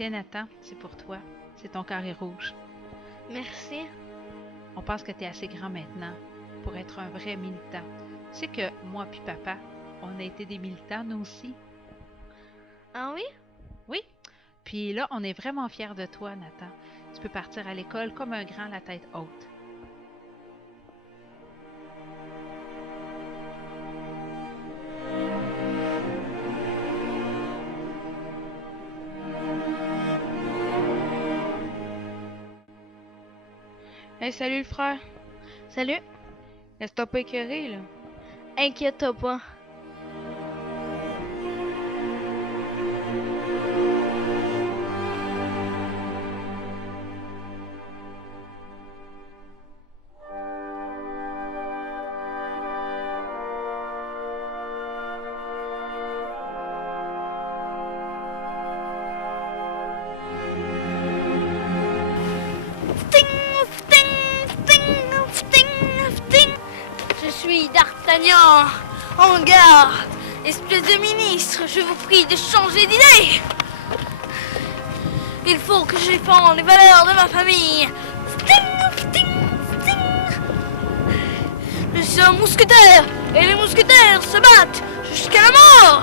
Tiens, Nathan, c'est pour toi. C'est ton carré rouge. Merci. On pense que tu es assez grand maintenant pour être un vrai militant. Tu sais que moi puis papa, on a été des militants, nous aussi. Ah oui? Oui. Puis là, on est vraiment fiers de toi, Nathan. Tu peux partir à l'école comme un grand la tête haute. Hey, salut le frère. Salut. Laisse-toi pas écœurer, là. Inquiète-toi pas. Je suis D'Artagnan. En garde. Espèce de ministre, je vous prie de changer d'idée. Il faut que je défende les valeurs de ma famille. Je suis un mousquetaire et les mousquetaires se battent jusqu'à la mort.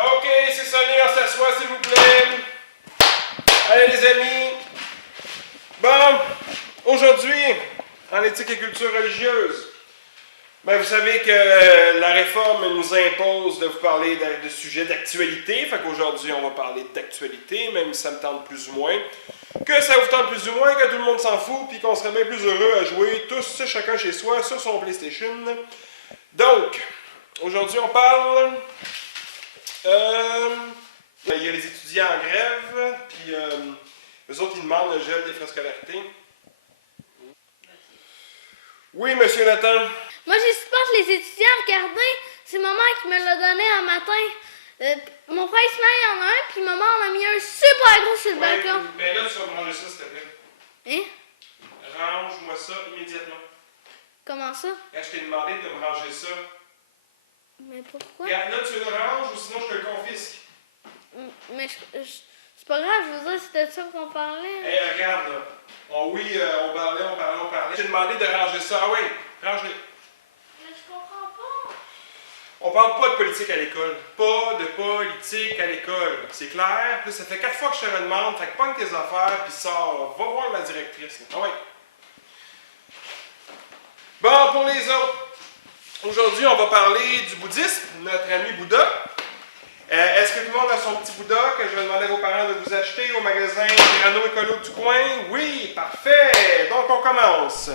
Ok, c'est sonné, on s'assoit s'il vous plaît. Allez les amis. Bon, aujourd'hui, en éthique et culture religieuse, vous savez que la réforme nous impose de vous parler de sujets d'actualité. Fait qu'aujourd'hui, on va parler d'actualité, même si ça me tente plus ou moins. Que ça vous tente plus ou moins, que tout le monde s'en fout, puis qu'on serait bien plus heureux à jouer tous, chacun chez soi, sur son PlayStation. Donc, aujourd'hui, on parle... il y a les étudiants en grève, puis eux autres, ils demandent le gel des frais scolarités. Oui, monsieur Nathan. Moi, je supporte les étudiants. Regardez, c'est maman qui me l'a donné un matin. Mon frère Ismaël en a un, puis maman en a mis un super gros sur le balcon. Ben là, tu vas me ranger ça, s'il te plaît. Hein? Range-moi ça immédiatement. Comment ça? Quand je t'ai demandé de me ranger ça. Mais pourquoi? Regarde, là, tu le ranges ou sinon je te le confisque. Mais c'est pas grave, je veux dire, c'était de ça qu'on parlait. Hé, regarde, là. Oh oui, on parlait. Je t'ai demandé de ranger ça. Ah oui, range-le. Mais je comprends pas. On parle pas de politique à l'école. Pas de politique à l'école. C'est clair? Puis ça fait 4 fois que je te le demande. Fait que pogne tes affaires puis sors. Va voir la directrice. Ah ouais. Bon, pour les autres. Aujourd'hui, on va parler du bouddhisme, notre ami Bouddha. Est-ce que tout le monde a son petit Bouddha que je vais demander à vos parents de vous acheter au magasin Pirano Écolo du coin? Oui, parfait! Donc, on commence.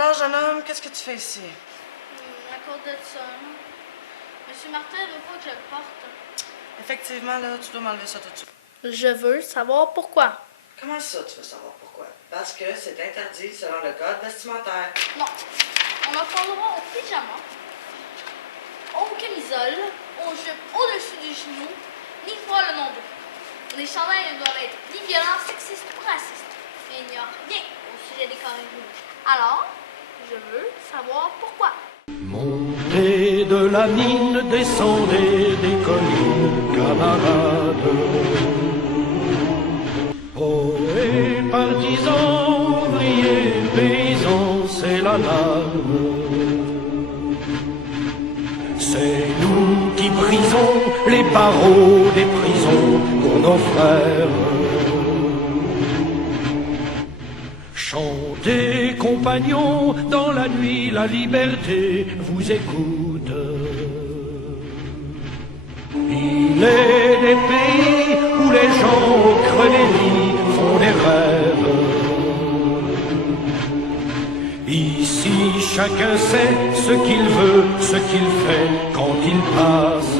Alors, jeune homme, qu'est-ce que tu fais ici? À cause de ça, là. Monsieur Martin veut pas que je le porte. Effectivement, là, tu dois m'enlever ça tout de suite. Je veux savoir pourquoi. Comment ça, tu veux savoir pourquoi? Parce que c'est interdit selon le code vestimentaire. Non. On n'a pas le droit au pyjama, aux camisoles, aux jupes au-dessus du genou, ni voir le nombril. Les chandails ne doivent être ni violents, sexistes ou racistes. Mais il n'y a rien au sujet des carrés rouges. Alors, je veux savoir pourquoi. Montez de la mine, descendez des collines, camarades. Poètes, partisans, ouvriers, paysans, c'est la lame. C'est nous qui brisons les barreaux des prisons pour nos frères. Chantez, compagnons, dans la nuit la liberté vous écoute. Il est des pays où les gens au creux des lits font des rêves. Ici chacun sait ce qu'il veut, ce qu'il fait quand il passe.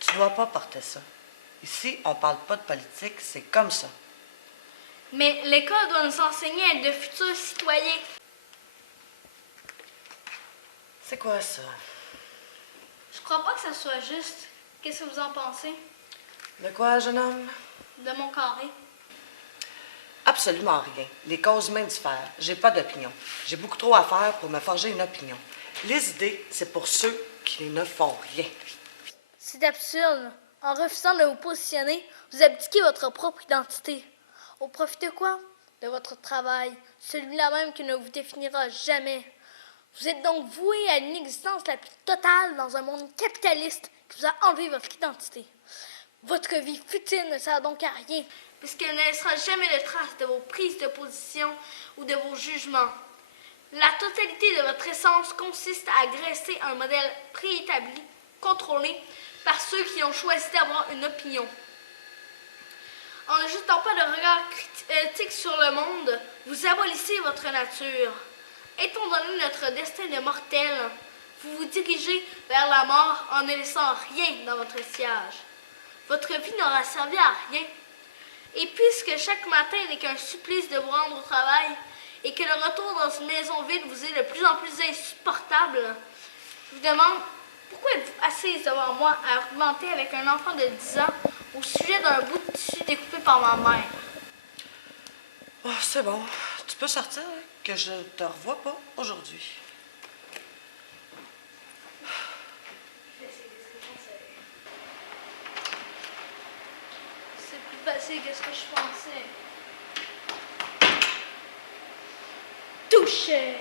Tu dois pas porter ça. Ici, on parle pas de politique, c'est comme ça. Mais l'école doit nous enseigner à être de futurs citoyens. C'est quoi ça? Je crois pas que ça soit juste. Qu'est-ce que vous en pensez? De quoi, jeune homme? De mon carré? Absolument rien. Les causes m'indiffèrent. J'ai pas d'opinion. J'ai beaucoup trop à faire pour me forger une opinion. Les idées, c'est pour ceux qui ne font rien. C'est absurde. En refusant de vous positionner, vous abdiquez votre propre identité. Au profit de quoi? De votre travail, celui-là même qui ne vous définira jamais. Vous êtes donc voué à une existence la plus totale dans un monde capitaliste qui vous a enlevé votre identité. Votre vie futile ne sert donc à rien, puisqu'elle ne laissera jamais de traces de vos prises de position ou de vos jugements. La totalité de votre essence consiste à agresser un modèle préétabli, contrôlé par ceux qui ont choisi d'avoir une opinion. En ne jetant pas de regard critique sur le monde, vous abolissez votre nature. Étant donné notre destin de mortel, vous vous dirigez vers la mort en ne laissant rien dans votre sillage. Votre vie n'aura servi à rien. Et puisque chaque matin n'est qu'un supplice de vous rendre au travail et que le retour dans une maison vide vous est de plus en plus insupportable, je vous demande, pourquoi êtes-vous assise devant moi à argumenter avec un enfant de 10 ans au sujet d'un bout de tissu découpé par ma mère? Oh, c'est bon. Tu peux sortir, hein, que je ne te revois pas aujourd'hui. C'est plus facile que ce que je pensais. Touché!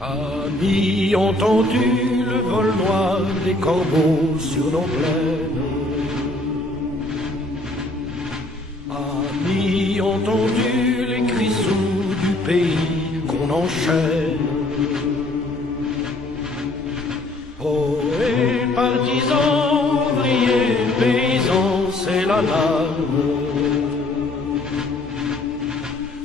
Amis, entendu le vol noir des corbeaux sur nos plaines. Amis, entendu les cris sourds du pays qu'on enchaîne. Poètes, partisans, ouvriers, paysans, c'est la larme.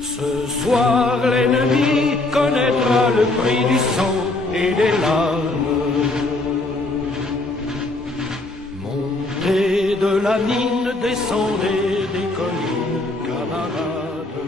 Ce soir, l'ennemi connaîtra le prix du sang et des larmes. Montez de la mine, descendez des collines, camarades.